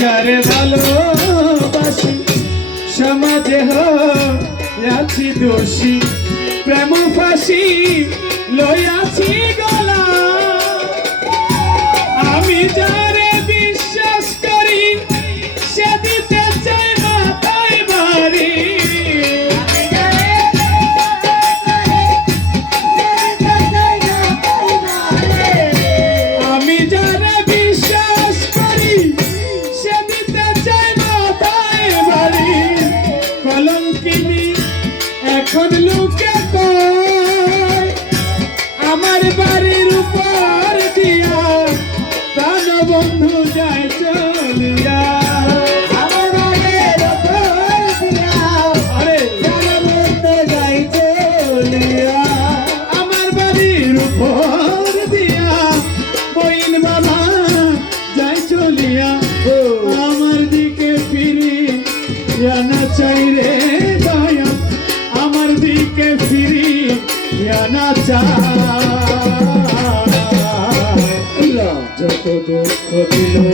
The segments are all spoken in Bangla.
যারে ভালোবাসি সমাজে হইয়াছি দোষী প্রেম ফাঁসি লইয়াছি গলা আমি যারে বিশ্বাস করি সে দিতে চাই মাথায় বাড়ি আমি যারে বিশ্বাস করি সে দিতে চাই মাথায় বাড়ি কলঙ্কিনী এখন লোকে কয় আমার বাড়ির উপর দিয়া প্রাণ বন্ধু যায় চলিয়া আমার বাড়ির উপর দিয়া প্রাণ বন্ধু যায় চলিয়া আমার বাড়ির উপর দিয়া বইন বাবা যায় চলিয়া আমার দিকে ফিরিয়া না চাই রে দয়া আমার দিকে ফিরিয়া না চাই যত দুঃখ দিল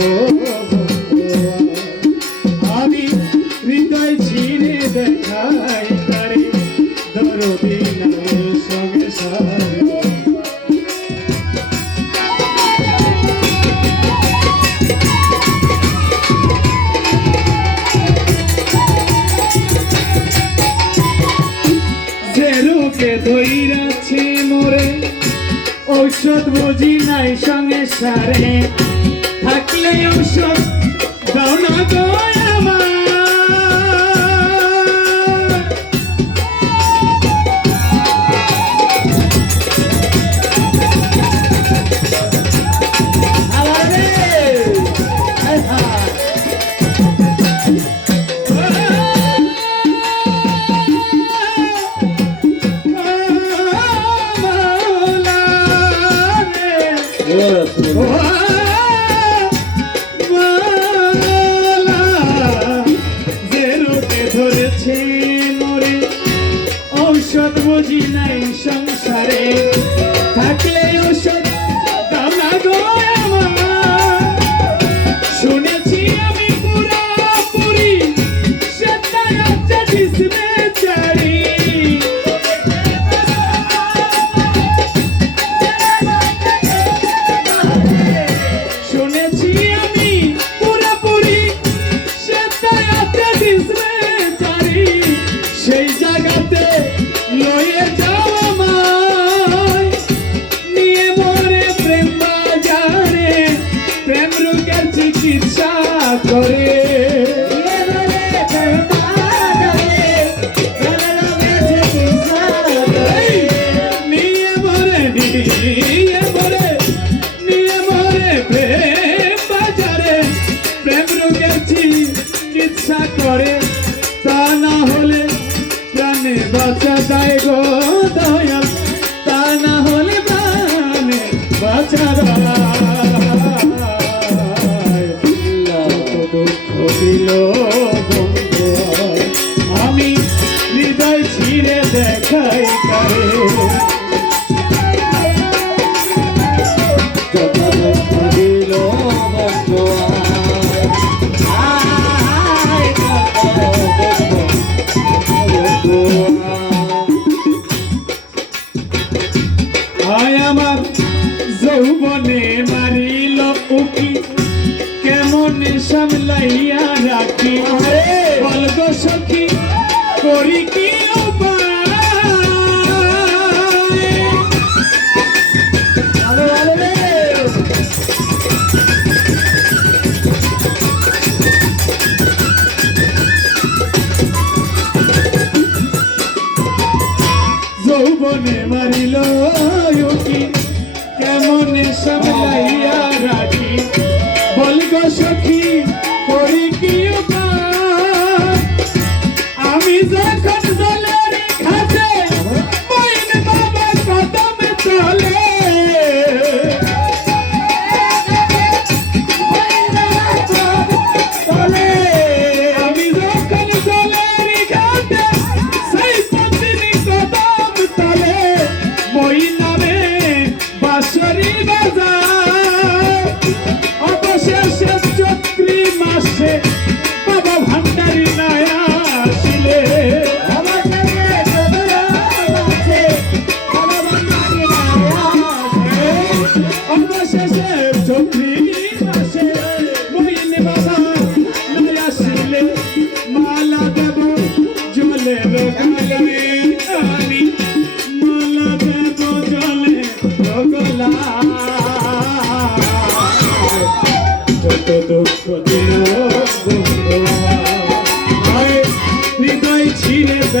আমি হৃদয় ছিঁড়ে দেখাই তারে দরদি নাই সঙ্গে সারে যে রোগে ধইরাছে মোরে ঔষধ বুঝি নাই সঙ্গে সারে থাকলে ঔষধ দাও না গো আমার যে রোগে ধরেছে মোরে ঔষধ বুঝি নাই সংসারে থাকলে ঔষধ দাও না গো আমার শুনেছি আমি পুরাপুরি সেটাই আছে ডিসমে চারি শুনেছি আমি পুরাপুরি সেটাই আছে ডিসমে চারি সেই জায়গাতে লয়ে যাও আমায় নিয়ে মরে প্রেম বাজারে প্রেম রোগের চিকিৎসা করে নিয়ে মরে প্রেম বাজারে প্রেম রোগের চিকিৎসা করে তা না হলে প্রাণে বাঁচা যায় গো দয়াল তা না হলে প্রাণে বাঁচা দুঃখ দিল বন্ধু আমি হৃদয় ছিঁড়ে দেখাই কারে যত দুঃখ দিল বন্ধু আয় আমার যৌবনে মারিল উকি কেমন সামলাইয়া রাখি বলগ সখী করি কি যৌবনে মারিল উকি কেমন সামলাইয়া রাখি বলগ সখী করি কি আমি যখন জলের ঘাটে বইন বাবা কদম চলে আমি যখন জলের ঘাটে সেই পত্নী কদম তলে বই নামে বাঁশরি বাজার অবশেষে চৈত্রী মাসে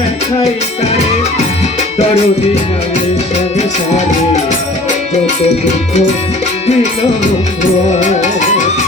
দেখাই তারে দরদি নামে সংসারে যত দুঃখ দিল বন্ধু